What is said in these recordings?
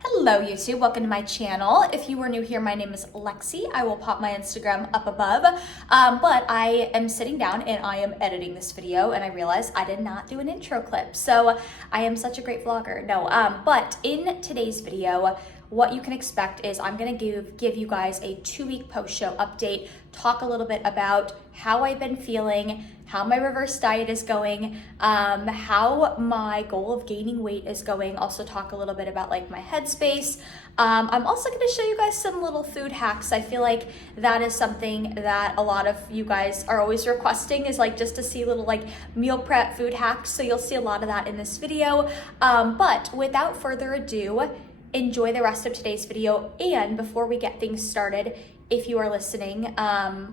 Hello YouTube, welcome to my channel. If you are new here, my name is Lexi. I will pop my Instagram up above, but I am sitting down and I am editing this video and I realized I did not do an intro clip. So I am such a great vlogger. No, but in today's video, what you can expect is I'm gonna give you guys a 2-week post-show update, talk a little bit about how I've been feeling, how my reverse diet is going, how my goal of gaining weight is going, also talk a little bit about like my headspace. I'm also gonna show you guys some little food hacks. I feel like that is something that a lot of you guys are always requesting, is like just to see little like meal prep food hacks. So you'll see a lot of that in this video. But without further ado, enjoy the rest of today's video. And before we get things started, if you are listening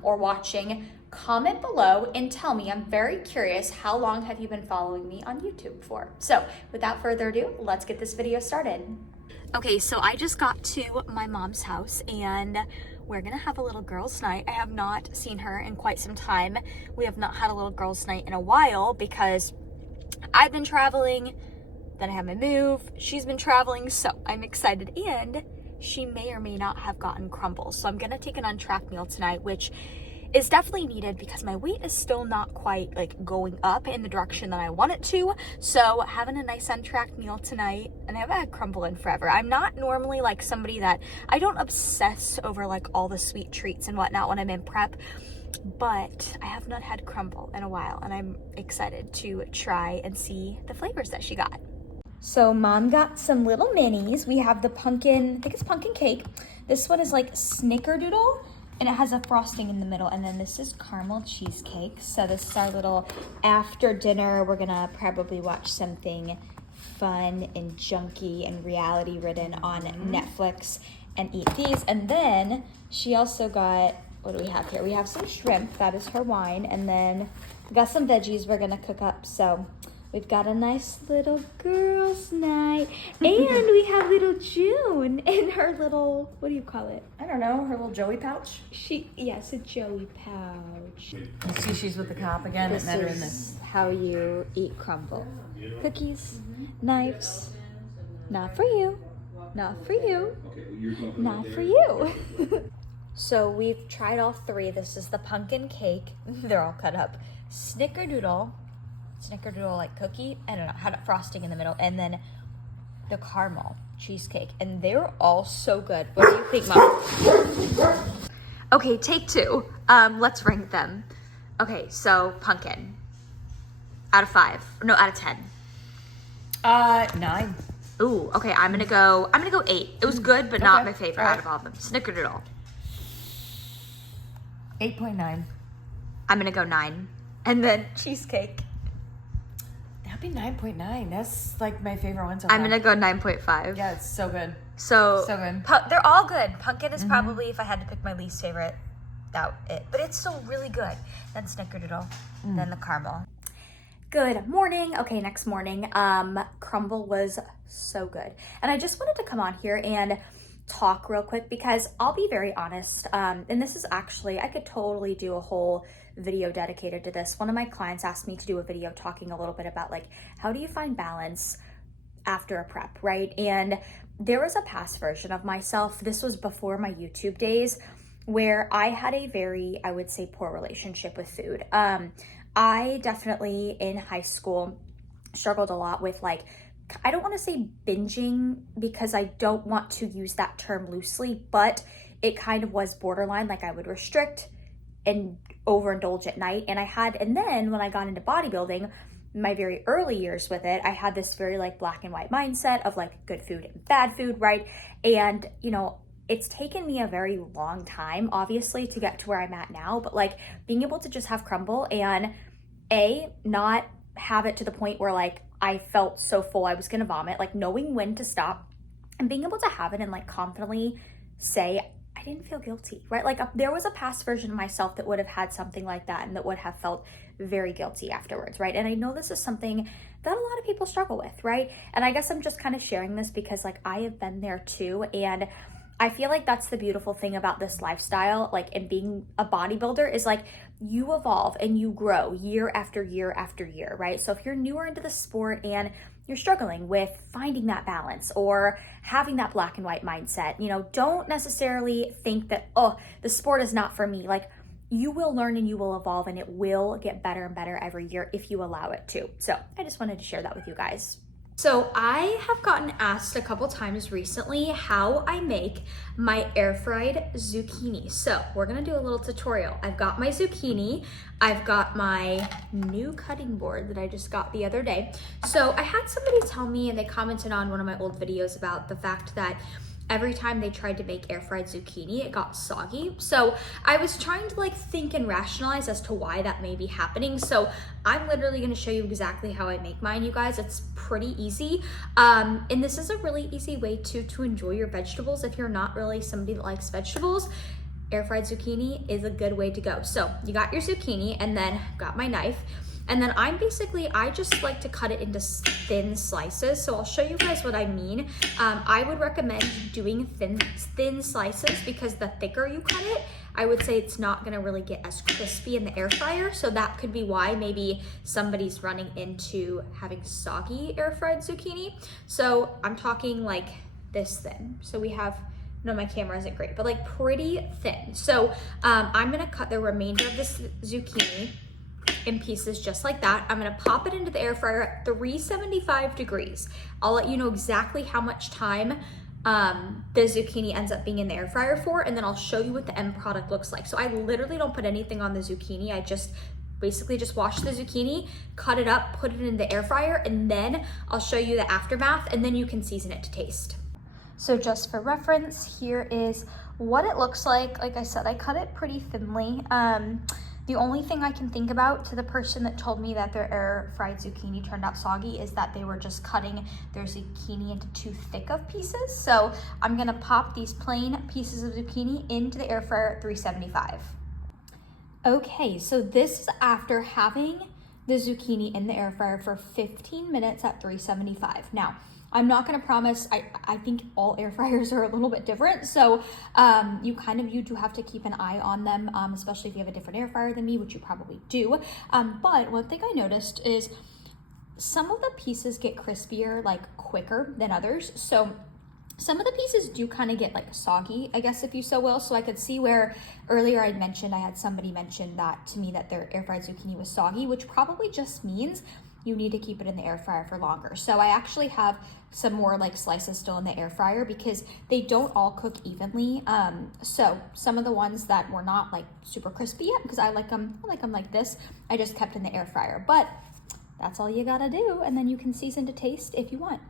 or watching, comment below and tell me. I'm very curious, how long have you been following me on YouTube for? So without further ado, let's get this video started. Okay, so I just got to my mom's house and we're gonna have a little girls' night. I have not seen her in quite some time. We have not had a little girls' night in a while because I've been traveling, then I have my move, she's been traveling, so I'm excited, and she may or may not have gotten crumbles. So I'm gonna take an untracked meal tonight, which is definitely needed because my weight is still not quite like going up in the direction that I want it to. So having a nice untracked meal tonight, and I haven't had crumble in forever. I'm not normally like somebody that, I don't obsess over like all the sweet treats and whatnot when I'm in prep, but I have not had crumble in a while and I'm excited to try and see the flavors that she got. So mom got some little minis. We have the pumpkin, I think it's pumpkin cake. This one is like snickerdoodle and it has a frosting in the middle. And then this is caramel cheesecake. So this is our little after dinner. We're gonna probably watch something fun and junky and reality ridden on Netflix and eat these. And then she also got, what do we have here? We have some shrimp, that is her wine. And then we got some veggies we're gonna cook up. So we've got a nice little girls' night. And we have little June in her little, what do you call it? I don't know, her little Joey pouch. Yes, a Joey pouch. You see she's with the cop again. This is how you eat crumble. Cookies, knives, not for you, not for you, not for you. So we've tried all three. This is the pumpkin cake. They're all cut up. Snickerdoodle like cookie, I don't know, had a frosting in the middle, and then the caramel cheesecake, and they're all so good. What do you think, Mom? Okay, take two. Let's rank them. Okay, so pumpkin. Out of 5. No, out of 10. 9. Ooh, okay, I'm gonna go 8. It was good, but not my favorite out of all of them. Snickerdoodle. 8.9. I'm gonna go 9. And then cheesecake. That'd be 9.9. That's like my favorite one so I'm far. gonna go 9.5. Yeah, it's so good. So good. They're all good. Pumpkin is probably, if I had to pick my least favorite, but it's still really good. Then snickerdoodle, then the caramel. Good morning. Okay, next morning. Crumble was so good. And I just wanted to come on here and talk real quick because I'll be very honest. And this is actually, I could totally do a whole video dedicated to this. One of my clients asked me to do a video talking a little bit about like, how do you find balance after a prep, right? And there was a past version of myself. This was before my YouTube days where I had a very, I would say, poor relationship with food. I definitely in high school struggled a lot with like, I don't want to say binging because I don't want to use that term loosely, but it kind of was borderline. Like I would restrict and overindulge at night. And then when I got into bodybuilding, my very early years with it, I had this very like black and white mindset of like good food and bad food, right? And you know, it's taken me a very long time, obviously, to get to where I'm at now, but like being able to just have crumble and not have it to the point where like I felt so full I was gonna vomit, like knowing when to stop and being able to have it and like confidently say, I didn't feel guilty, right? Like there was a past version of myself that would have had something like that and that would have felt very guilty afterwards, right? And I know this is something that a lot of people struggle with, right? And I guess I'm just kind of sharing this because like I have been there too. And I feel like that's the beautiful thing about this lifestyle, like, and being a bodybuilder is like you evolve and you grow year after year after year, right? So if you're newer into the sport and you're struggling with finding that balance or having that black and white mindset. You know, don't necessarily think that, oh, the sport is not for me. Like, you will learn and you will evolve, and it will get better and better every year if you allow it to. So I just wanted to share that with you guys. So I have gotten asked a couple times recently how I make my air fried zucchini. So we're gonna do a little tutorial. I've got my zucchini, I've got my new cutting board that I just got the other day. So I had somebody tell me, and they commented on one of my old videos about the fact that every time they tried to make air fried zucchini, it got soggy. So I was trying to like think and rationalize as to why that may be happening. So I'm literally gonna show you exactly how I make mine, you guys. It's pretty easy. And this is a really easy way to enjoy your vegetables. If you're not really somebody that likes vegetables, air fried zucchini is a good way to go. So you got your zucchini, and then got my knife. And then I just like to cut it into thin slices. So I'll show you guys what I mean. I would recommend doing thin slices, because the thicker you cut it, I would say it's not gonna really get as crispy in the air fryer. So that could be why maybe somebody's running into having soggy air fried zucchini. So I'm talking like this thin. So we have, no, my camera isn't great, but like pretty thin. So I'm gonna cut the remainder of this zucchini in pieces just like that. I'm gonna pop it into the air fryer at 375 degrees. I'll let you know exactly how much time the zucchini ends up being in the air fryer for, and then I'll show you what the end product looks like. So I literally don't put anything on the zucchini. I just basically just wash the zucchini, cut it up, put it in the air fryer, and then I'll show you the aftermath, and then you can season it to taste. So just for reference, here is what it looks like. Like I said, I cut it pretty thinly. The only thing I can think about to the person that told me that their air fried zucchini turned out soggy is that they were just cutting their zucchini into too thick of pieces. So I'm gonna pop these plain pieces of zucchini into the air fryer at 375. Okay, so this is after having the zucchini in the air fryer for 15 minutes at 375. Now, I'm not gonna promise, I think all air fryers are a little bit different. So you do have to keep an eye on them, especially if you have a different air fryer than me, which you probably do. But one thing I noticed is some of the pieces get crispier like quicker than others. So some of the pieces do kind of get like soggy, I guess, if you so will. So I could see where earlier I had somebody mention that to me, that their air fried zucchini was soggy, which probably just means you need to keep it in the air fryer for longer. So I actually have some more like slices still in the air fryer because they don't all cook evenly. So some of the ones that were not like super crispy yet, because I like them like this, I just kept in the air fryer. But that's all you gotta do, and then you can season to taste if you want.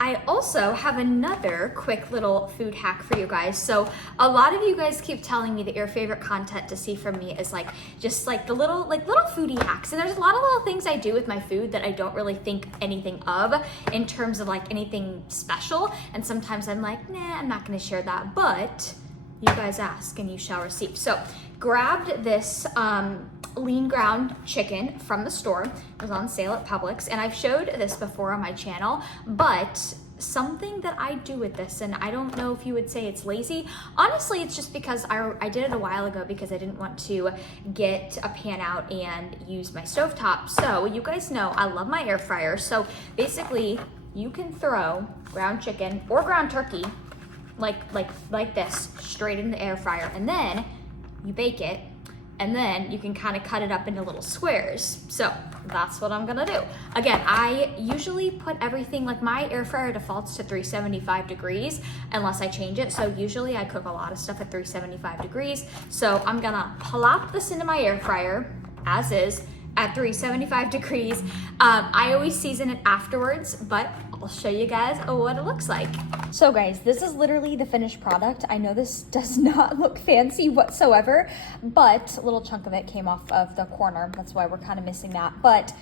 I also have another quick little food hack for you guys. So a lot of you guys keep telling me that your favorite content to see from me is like just like the little foodie hacks. And there's a lot of little things I do with my food that I don't really think anything of in terms of like anything special. And sometimes I'm like, nah, I'm not gonna share that, but you guys ask and you shall receive. So grabbed this lean ground chicken from the store. It was on sale at Publix, and I've showed this before on my channel, but something that I do with this, and I don't know if you would say it's lazy. Honestly, it's just because I did it a while ago because I didn't want to get a pan out and use my stovetop. So you guys know I love my air fryer. So basically you can throw ground chicken or ground turkey like this straight in the air fryer, and then you bake it, and then you can kind of cut it up into little squares. So that's what I'm gonna do. Again, I usually put everything, like my air fryer defaults to 375 degrees unless I change it. So usually I cook a lot of stuff at 375 degrees. So I'm gonna plop this into my air fryer as is at 375 degrees. I always season it afterwards, but I'll show you guys what it looks like. So guys, this is literally the finished product. I know this does not look fancy whatsoever, but a little chunk of it came off of the corner. That's why we're kind of missing that. But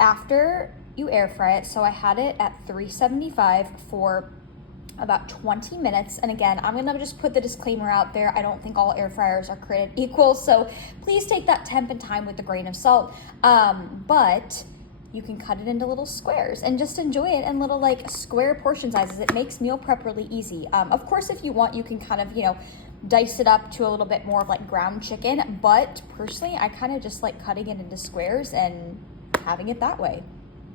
after you air fry it, so I had it at 375 for about 20 minutes. And again, I'm gonna just put the disclaimer out there. I don't think all air fryers are created equal, so please take that temp and time with a grain of salt. But you can cut it into little squares and just enjoy it in little like square portion sizes. It makes meal prep really easy. Of course, if you want, you can kind of, dice it up to a little bit more of like ground chicken. But personally, I kind of just like cutting it into squares and having it that way.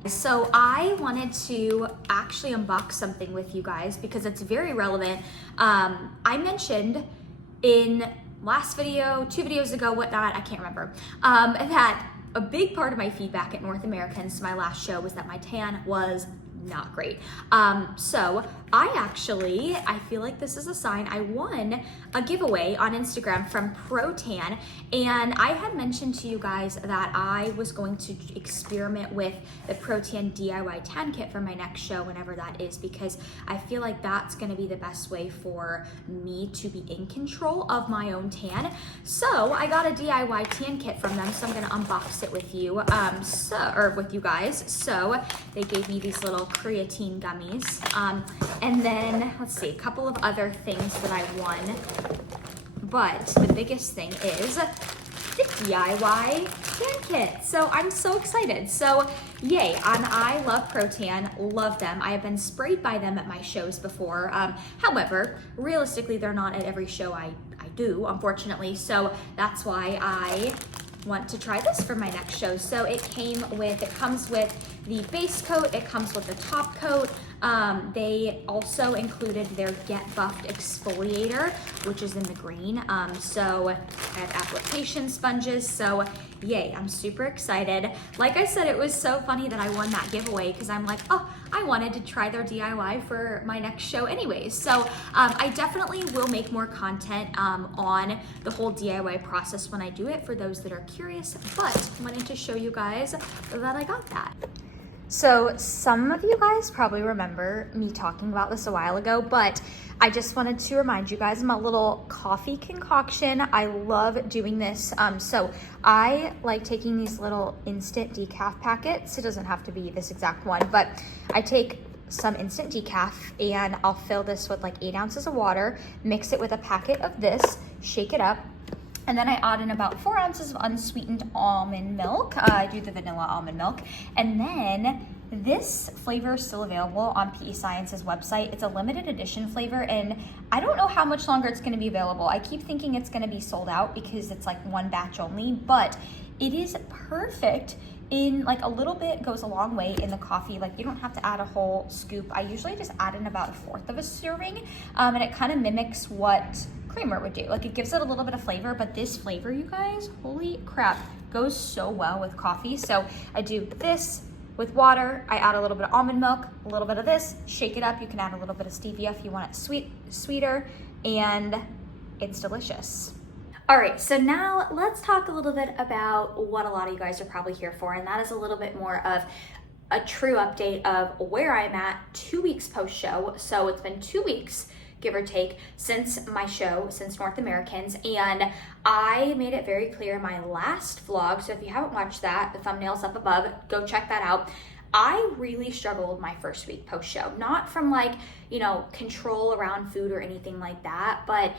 So I wanted to actually unbox something with you guys because it's very relevant. I mentioned in last video, 2 videos ago, whatnot, I can't remember, that a big part of my feedback at North Americans, my last show, was that my tan was not great. So I feel like this is a sign. I won a giveaway on Instagram from ProTan, and I had mentioned to you guys that I was going to experiment with the ProTan DIY tan kit for my next show, whenever that is, because I feel like that's going to be the best way for me to be in control of my own tan. So I got a DIY tan kit from them, so I'm going to unbox it with you, with you guys. So they gave me these little creatine gummies, and then let's see, a couple of other things that I won, but the biggest thing is the DIY tan kit. So I'm so excited. So yay, and I love ProTan, love them. I have been sprayed by them at my shows before. However, realistically, they're not at every show I do, unfortunately. So that's why I want to try this for my next show. So it comes with the base coat, it comes with the top coat. They also included their Get Buffed exfoliator, which is in the green. So I have application sponges. So yay, I'm super excited. Like I said, it was so funny that I won that giveaway because I'm like, oh, I wanted to try their DIY for my next show anyways. So I definitely will make more content on the whole DIY process when I do it, for those that are curious, but I wanted to show you guys that I got that. So some of you guys probably remember me talking about this a while ago, but I just wanted to remind you guys of my little coffee concoction. I love doing this. So I like taking these little instant decaf packets. It doesn't have to be this exact one, but I take some instant decaf and I'll fill this with like 8 ounces of water, mix it with a packet of this, shake it up, and then I add in about 4 ounces of unsweetened almond milk. I do the vanilla almond milk. And then this flavor is still available on PEScience's website. It's a limited edition flavor, and I don't know how much longer it's gonna be available. I keep thinking it's gonna be sold out because it's like one batch only, but it is perfect. In like a little bit goes a long way in the coffee. Like you don't have to add a whole scoop. I usually just add in about 1/4 of a serving, and it kind of mimics what creamer would do. Like it gives it a little bit of flavor, but this flavor, you guys, holy crap, goes so well with coffee. So I do this with water. I add a little bit of almond milk, a little bit of this, shake it up. You can add a little bit of stevia if you want it sweeter, and it's delicious. All right, so now let's talk a little bit about what a lot of you guys are probably here for, and that is a little bit more of a true update of where I'm at 2 weeks post-show. So it's been 2 weeks, give or take, since my show, since North Americans, and I made it very clear in my last vlog, so if you haven't watched that, the thumbnail's up above, go check that out. I really struggled my first week post-show, not from like, control around food or anything like that, but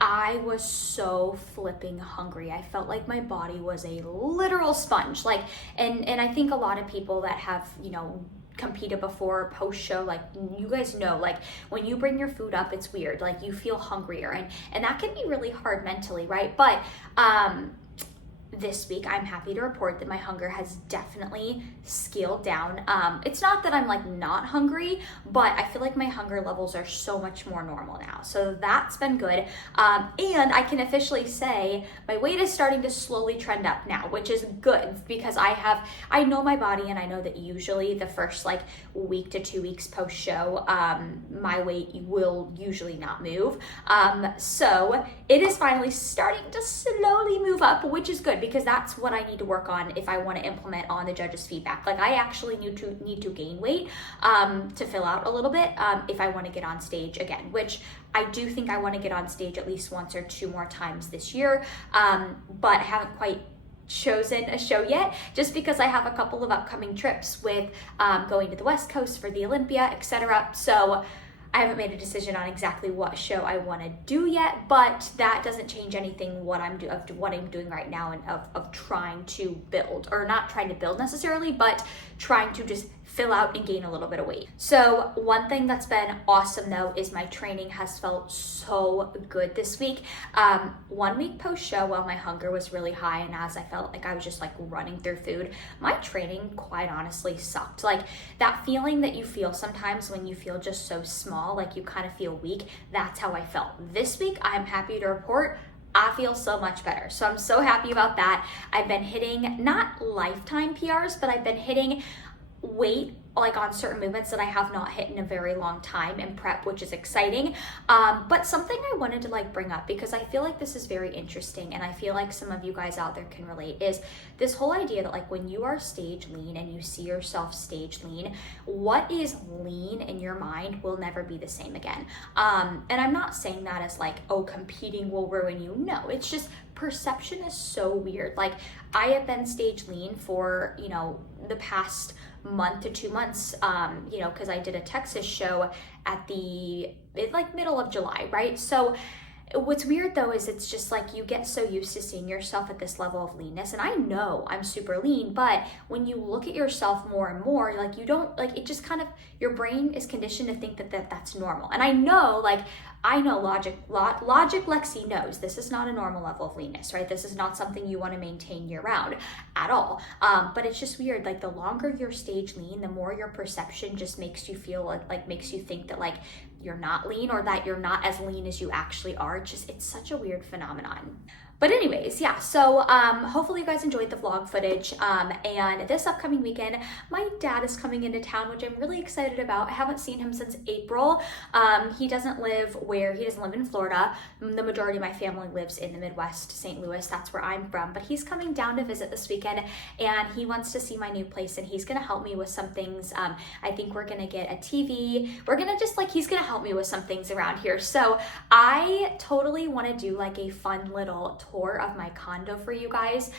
I was so flipping hungry. I felt like my body was a literal sponge. Like, and I think a lot of people that have, competed before post-show, like you guys know, like when you bring your food up, it's weird. Like you feel hungrier, and that can be really hard mentally, right? But this week, I'm happy to report that my hunger has definitely scaled down. It's not that I'm like not hungry, but I feel like my hunger levels are so much more normal now. So that's been good. And I can officially say my weight is starting to slowly trend up now, which is good because I know my body, and I know that usually the first like week to 2 weeks post show, my weight will usually not move. So it is finally starting to slowly move up, which is good because that's what I need to work on if I want to implement on the judges' feedback. Like I actually need to gain weight to fill out a little bit if I want to get on stage again, which I do think I want to get on stage at least 1 or 2 more times this year, but I haven't quite chosen a show yet, just because I have a couple of upcoming trips with going to the West Coast for the Olympia, etc. So I haven't made a decision on exactly what show I want to do yet, but that doesn't change anything what I'm doing right now, and of trying to build, or not trying to build necessarily, but trying to just fill out and gain a little bit of weight. So one thing that's been awesome though is my training has felt so good this week. 1 week post show, while my hunger was really high and as I felt like I was just like running through food, my training quite honestly sucked. Like that feeling that you feel sometimes when you feel just so small, like you kind of feel weak, that's how I felt. This week, I'm happy to report I feel so much better. So I'm so happy about that. I've been hitting not lifetime PRs, but I've been hitting weight like on certain movements that I have not hit in a very long time in prep, which is exciting. But something I wanted to like bring up, because I feel like this is very interesting and I feel like some of you guys out there can relate, is this whole idea that like when you are stage lean and you see yourself stage lean, what is lean in your mind will never be the same again. And I'm not saying that as like, oh, competing will ruin you. No, it's just perception is so weird. Like I have been stage lean for, you know, the past month to 2 months, you know, because I did a Texas show at the like middle of July, right? So what's weird though is it's just like you get so used to seeing yourself at this level of leanness, and I know I'm super lean, but when you look at yourself more and more, like you don't, like it just kind of, your brain is conditioned to think that that's normal. And I know, like I know logic Lexie knows this is not a normal level of leanness, right? This is not something you want to maintain year round at all. But it's just weird, like the longer you're stage lean, the more your perception just makes you feel like makes you think that like you're not lean or that you're not as lean as you actually are. It's such a weird phenomenon. But anyways, yeah, so hopefully you guys enjoyed the vlog footage. And this upcoming weekend, my dad is coming into town, which I'm really excited about. I haven't seen him since April. He doesn't live in Florida. The majority of my family lives in the Midwest, St. Louis. That's where I'm from. But he's coming down to visit this weekend, and he wants to see my new place, and he's gonna help me with some things. I think we're gonna get a TV. We're gonna just like, he's gonna help me with some things around here. So I totally wanna do like a fun little tour of my condo for you guys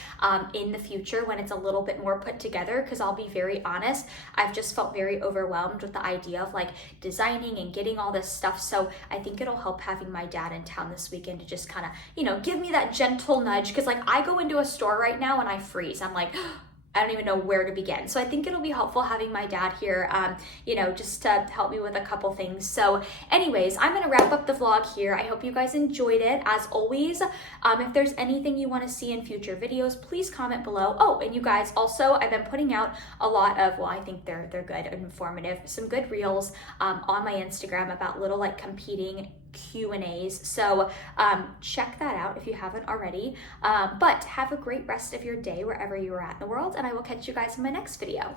in the future when it's a little bit more put together, because I'll be very honest, I've just felt very overwhelmed with the idea of like designing and getting all this stuff. So I think it'll help having my dad in town this weekend to just kind of, you know, give me that gentle nudge, because like I go into a store right now and I freeze. I'm like, I don't even know where to begin. So I think it'll be helpful having my dad here, you know, just to help me with a couple things. So anyways, I'm gonna wrap up the vlog here. I hope you guys enjoyed it. As always, if there's anything you wanna see in future videos, please comment below. Oh, and you guys also, I've been putting out a lot of, well, I think they're good and informative, some good reels on my Instagram about little like competing Q&As. So check that out if you haven't already. But have a great rest of your day wherever you are at in the world, and I will catch you guys in my next video.